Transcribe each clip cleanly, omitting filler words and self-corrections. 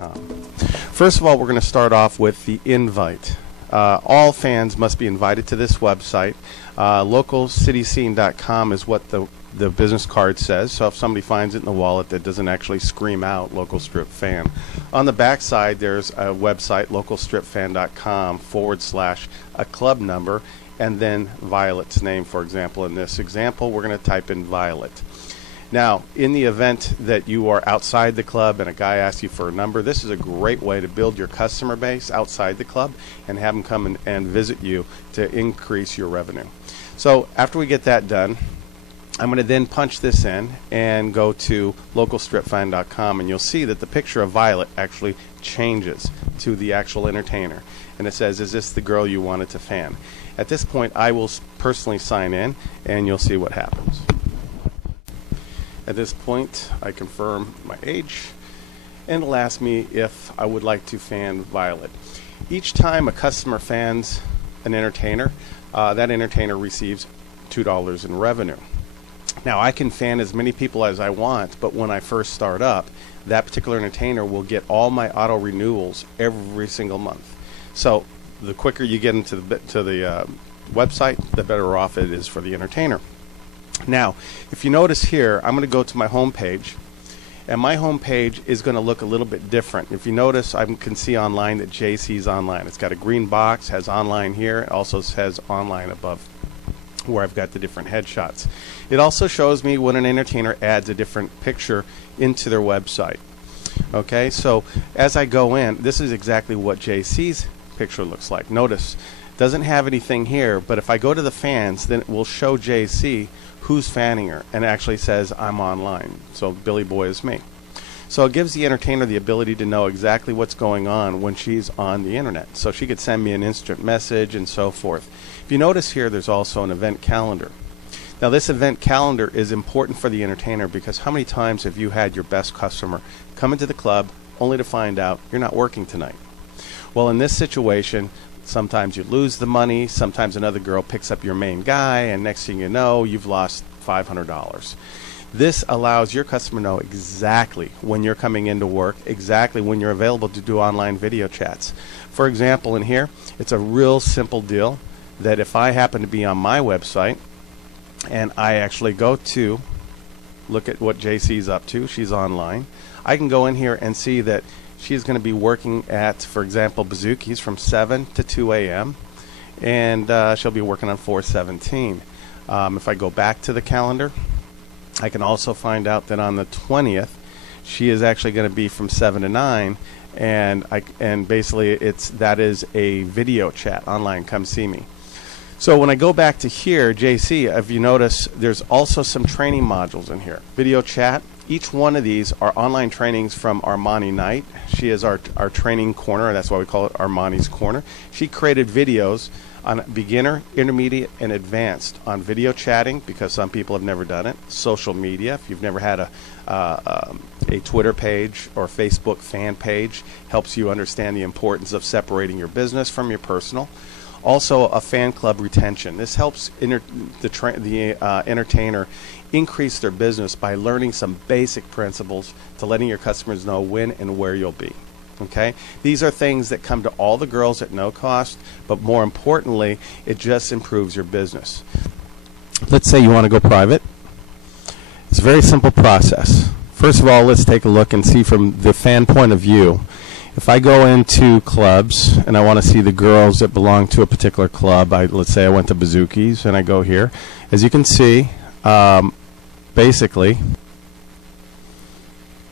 local.stripfan.com. First of all, we're going to start off with the invite. All fans must be invited to this website. Localcityscene.com is what the business card says. So if somebody finds it in the wallet, that doesn't actually scream out Local Strip Fan. On the back side, there's a website, localstripfan.com/a club number, and then Violet's name. For example, in this example, we're going to type in Violet. Now, in the event that you are outside the club and a guy asks you for a number, this is a great way to build your customer base outside the club and have them come and visit you to increase your revenue. So after we get that done, I'm going to then punch this in and go to localstripfan.com, and you'll see that the picture of Violet actually changes to the actual entertainer. And it says, is this the girl you wanted to fan? At this point, I will personally sign in, and you'll see what happens. At this point, I confirm my age, and it'll ask me if I would like to fan Violet. Each time a customer fans an entertainer, that entertainer receives $2 in revenue. Now, I can fan as many people as I want, but when I first start up, that particular entertainer will get all my auto renewals every single month. So the quicker you get into the website, the better off it is for the entertainer. Now, if you notice here, I'm going to go to my home page, and my home page is going to look a little bit different. If you notice, I can see online that JC's online. It's got a green box, has online here. It also says online above where I've got the different headshots. It also shows me when an entertainer adds a different picture into their website. Okay, so as I go in, this is exactly what JC's picture looks like. Notice, doesn't have anything here, but if I go to the fans, then it will show JC who's fanning her, and it actually says I'm online. So Billy Boy is me. So it gives the entertainer the ability to know exactly what's going on when she's on the internet. So she could send me an instant message and so forth. If you notice here, there's also an event calendar. Now this event calendar is important for the entertainer, because how many times have you had your best customer come into the club only to find out you're not working tonight? Well, in this situation, sometimes you lose the money, sometimes another girl picks up your main guy, and next thing you know, you've lost $500. This allows your customer to know exactly when you're coming into work, exactly when you're available to do online video chats. For example, in here, it's a real simple deal that if I happen to be on my website and I actually go to look at what JC's up to, she's online, I can go in here and see that she's going to be working at, for example, Bazooki's from 7 to 2 a.m. and she'll be working on 4/17. If I go back to the calendar, I can also find out that on the 20th, she is actually going to be from 7 to 9, and basically that is a video chat online. Come see me. So when I go back to here, JC, if you notice, there's also some training modules in here. Video chat. Each one of these are online trainings from Armani Knight. She is our training corner. That's why we call it Armani's Corner. She created videos on beginner, intermediate, and advanced on video chatting, because some people have never done it. Social media. If you've never had a Twitter page or Facebook fan page, helps you understand the importance of separating your business from your personal. Also, a fan club retention. This helps the entertainer increase their business by learning some basic principles to letting your customers know when and where you'll be. Okay? These are things that come to all the girls at no cost, but more importantly, it just improves your business. Let's say you want to go private. It's a very simple process. First of all, let's take a look and see from the fan point of view. If I go into clubs and I want to see the girls that belong to a particular club, let's say I went to Bazooki's and I go here. As you can see, basically,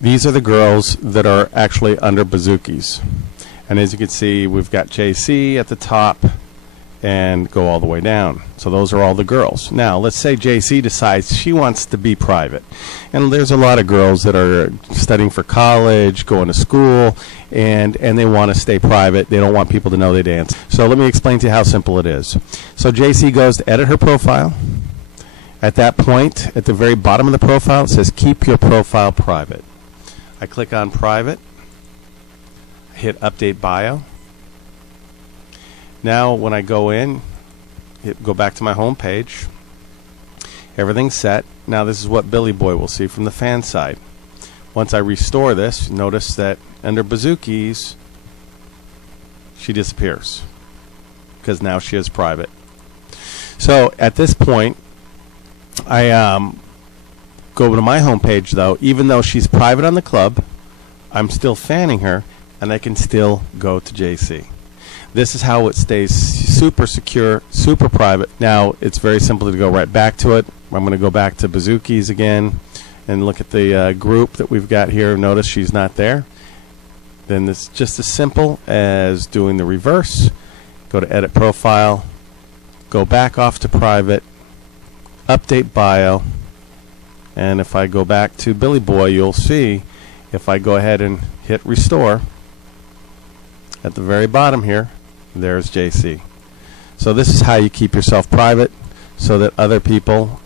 these are the girls that are actually under Bazooki's. And as you can see, we've got JC at the top and go all the way down. So those are all the girls. Now, let's say JC decides she wants to be private. And there's a lot of girls that are studying for college, going to school, and they want to stay private. They don't want people to know they dance. So let me explain to you how simple it is. So JC goes to edit her profile. At that point, at the very bottom of the profile, it says keep your profile private. I click on private, hit update bio. Now when I go in, go back to my home page, everything's set. Now this is what Billy Boy will see from the fan side. Once I restore this, notice that under Bazookies, she disappears because now she is private. So at this point, I go to my home page though. Even though she's private on the club, I'm still fanning her, and I can still go to JC. This is how it stays super secure, super private. Now, it's very simple to go right back to it. I'm going to go back to Bazookies again and look at the group that we've got here. Notice she's not there. Then it's just as simple as doing the reverse. Go to Edit Profile, go back off to Private, update Bio, and if I go back to Billy Boy, you'll see if I go ahead and hit Restore, at the very bottom here, there's JC. So this is how you keep yourself private so that other people,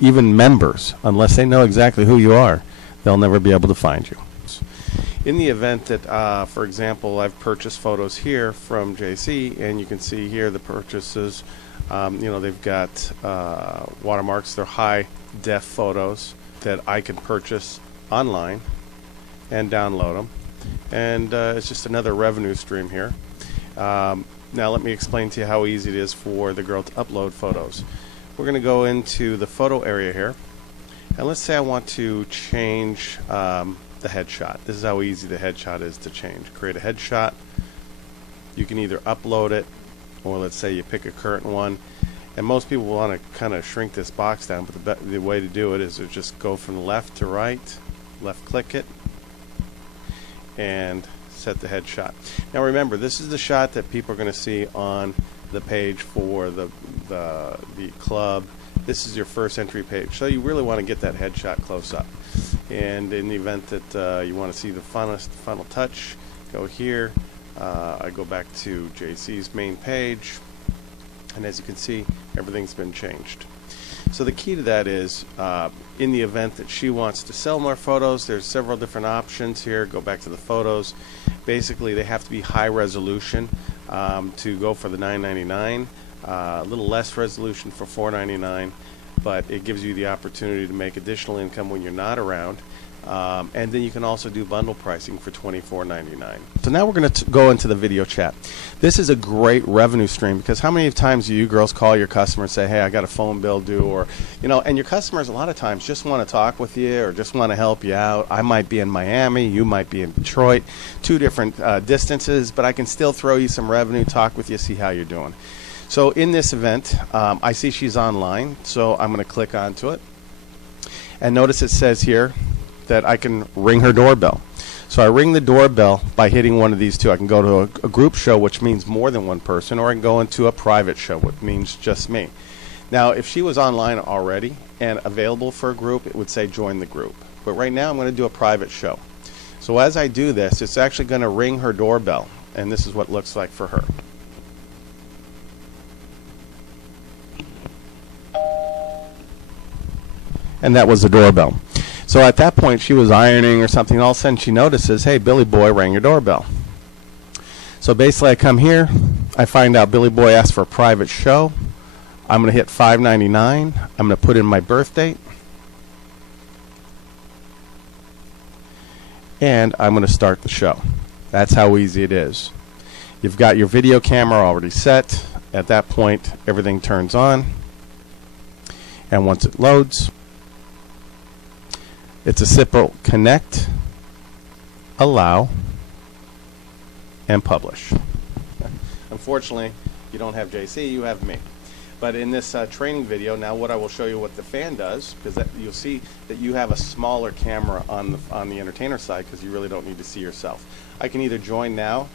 even members, unless they know exactly who you are, they'll never be able to find you. In the event that, for example, I've purchased photos here from JC, and you can see here the purchases, they've got watermarks. They're high def photos that I can purchase online and download them. And it's just another revenue stream here. Now let me explain to you how easy it is for the girl to upload photos. We're going to go into the photo area here, and let's say I want to change the headshot. This is how easy the headshot is to change. Create a headshot. You can either upload it, or let's say you pick a current one. And most people want to kind of shrink this box down, but the way to do it is to just go from left to right, left click it, and set the headshot. Now remember, this is the shot that people are going to see on the page for the club. This is your first entry page, so you really want to get that headshot close up. And in the event that you want to see the final touch, go here. I go back to JC's main page, and as you can see, everything's been changed. So the key to that is, in the event that she wants to sell more photos, there's several different options here. Go back to the photos. Basically, they have to be high resolution to go for the $9.99. A little less resolution for $4.99, but it gives you the opportunity to make additional income when you're not around. And then you can also do bundle pricing for $24.99. So now we're going to go into the video chat. This is a great revenue stream, because how many times do you girls call your customer and say, hey, I got a phone bill due, or, and your customers a lot of times just want to talk with you or just want to help you out. I might be in Miami, you might be in Detroit, two different distances, but I can still throw you some revenue, talk with you, see how you're doing. So in this event, I see she's online, so I'm going to click onto it. And notice it says here that I can ring her doorbell. So I ring the doorbell by hitting one of these two. I can go to a group show, which means more than one person, or I can go into a private show, which means just me. Now, if she was online already and available for a group, it would say join the group. But right now, I'm going to do a private show. So as I do this, it's actually going to ring her doorbell, and this is what it looks like for her. And that was the doorbell. So at that point, she was ironing or something. All of a sudden, she notices, hey, Billy Boy rang your doorbell. So basically, I come here. I find out Billy Boy asked for a private show. I'm going to hit $5.99. I'm going to put in my birth date. And I'm going to start the show. That's how easy it is. You've got your video camera already set. At that point, everything turns on. And once it loads, it's a simple connect, allow, and publish. Unfortunately, you don't have JC, you have me. But in this training video, now what I will show you what the fan does, because you'll see that you have a smaller camera on the entertainer side, because you really don't need to see yourself. I can either join now,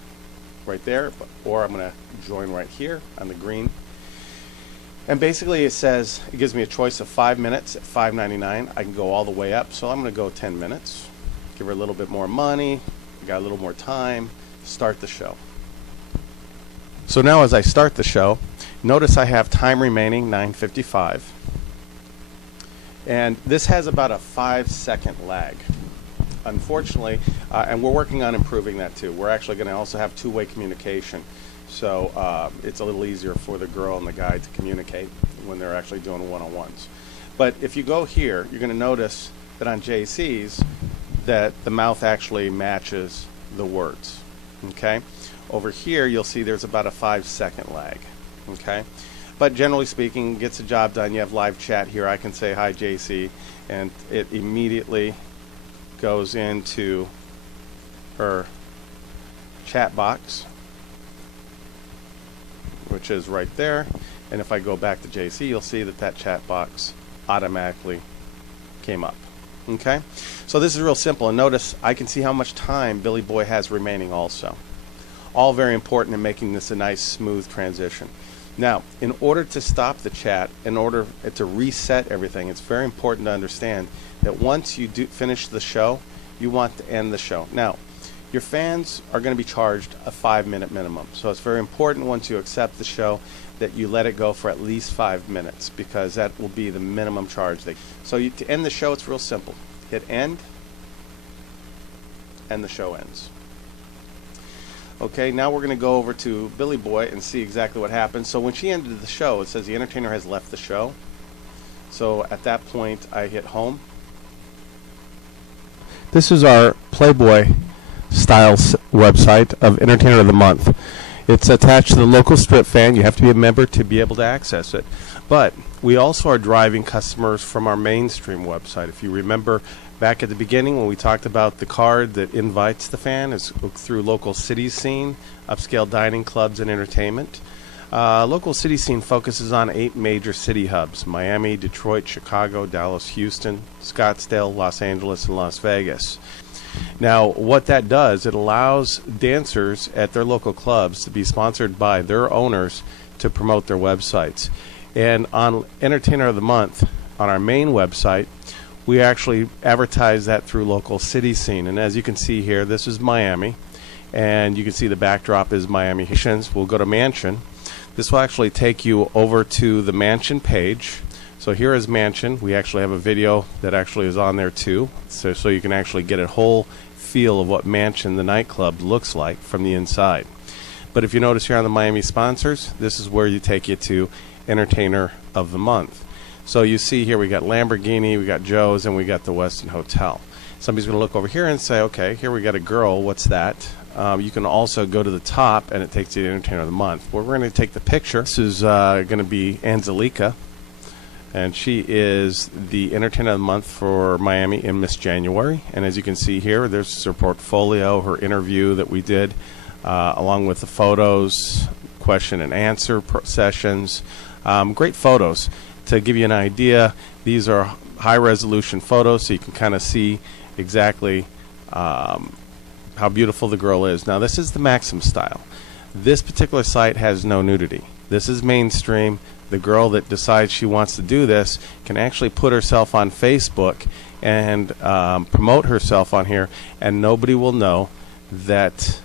right there, or I'm going to join right here on the green. And basically it says, it gives me a choice of 5 minutes at $5.99. I can go all the way up, so I'm going to go 10 minutes. Give her a little bit more money, got a little more time, start the show. So now as I start the show, notice I have time remaining, 9:55. And this has about a 5-second lag. Unfortunately, and we're working on improving that too. We're actually going to also have two-way communication. So it's a little easier for the girl and the guy to communicate when they're actually doing one-on-ones. But if you go here, you're going to notice that on JC's, that the mouth actually matches the words. Okay, over here you'll see there's about a 5-second lag. Okay, but generally speaking, gets the job done. You have live chat here. I can say hi JC, and it immediately goes into her chat box, which is right there. And if I go back to JC, you'll see that that chat box automatically came up. Okay, so this is real simple, and notice I can see how much time Billy Boy has remaining also. All very important in making this a nice smooth transition. Now, in order to stop the chat, in order to reset everything, it's very important to understand that once you do finish the show, you want to end the show. Now, your fans are going to be charged a 5-minute minimum, so it's very important once you accept the show that you let it go for at least 5 minutes, because that will be the minimum charge. So to end the show, it's real simple. Hit end, and the show ends. Okay, now we're going to go over to Billy Boy and see exactly what happened. So when she ended the show, it says the entertainer has left the show. So at that point, I hit home. This is our Playboy Styles website of Entertainer of the Month. It's attached to the local strip fan. You have to be a member to be able to access it. But we also are driving customers from our mainstream website. If you remember back at the beginning when we talked about the card that invites the fan is through Local City Scene, upscale dining, clubs, and entertainment. Local City Scene focuses on 8 major city hubs: Miami, Detroit, Chicago, Dallas, Houston, Scottsdale, Los Angeles, and Las Vegas. Now, what that does, it allows dancers at their local clubs to be sponsored by their owners to promote their websites. And on Entertainer of the Month, on our main website, we actually advertise that through Local City Scene. And as you can see here, this is Miami, and you can see the backdrop is Miami. We'll go to Mansion. This will actually take you over to the Mansion page. So here is Mansion. We actually have a video that actually is on there too, so you can actually get a whole feel of what Mansion, the nightclub, looks like from the inside. But if you notice here on the Miami sponsors, this is where you take you to Entertainer of the Month. So you see here we got Lamborghini, we got Joe's, and we got the Westin Hotel. Somebody's going to look over here and say, okay, here we got a girl, what's that? You can also go to the top and it takes you to Entertainer of the Month. Well, we're going to take the picture. This is going to be Angelica, and she is the Entertainer of the Month for Miami in Miss January. And as you can see here, there's her portfolio, her interview that we did, along with the photos, question and answer sessions. Great photos. To give you an idea, these are high resolution photos, so you can kind of see exactly how beautiful the girl is. Now, this is the Maxim style. This particular site has no nudity. This is mainstream. The girl that decides she wants to do this can actually put herself on Facebook and promote herself on here, and nobody will know that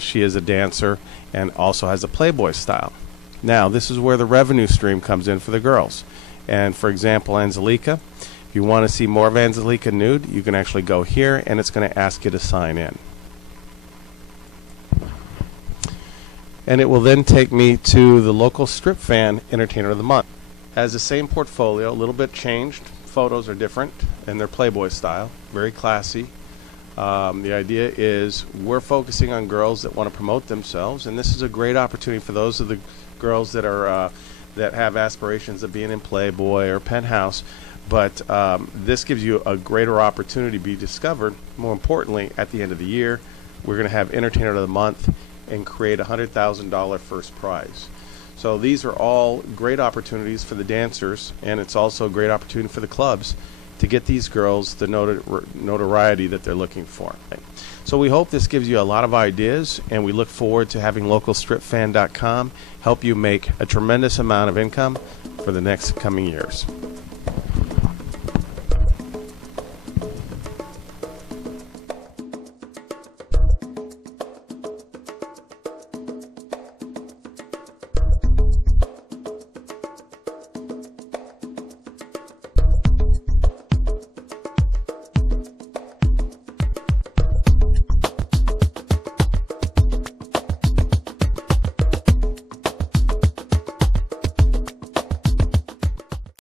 she is a dancer and also has a Playboy style. Now, this is where the revenue stream comes in for the girls. And for example, Angelica, if you want to see more of Angelica nude, you can actually go here and it's going to ask you to sign in. And it will then take me to the local strip fan Entertainer of the Month. Has the same portfolio, a little bit changed. Photos are different and they're Playboy style, very classy. The idea is we're focusing on girls that want to promote themselves, and this is a great opportunity for those of the girls that are that have aspirations of being in Playboy or Penthouse. But this gives you a greater opportunity to be discovered. More importantly, at the end of the year, we're going to have Entertainer of the Month and create a $100,000 first prize. So these are all great opportunities for the dancers, and it's also a great opportunity for the clubs to get these girls the notoriety that they're looking for. So we hope this gives you a lot of ideas, and we look forward to having LocalStripFan.com help you make a tremendous amount of income for the next coming years.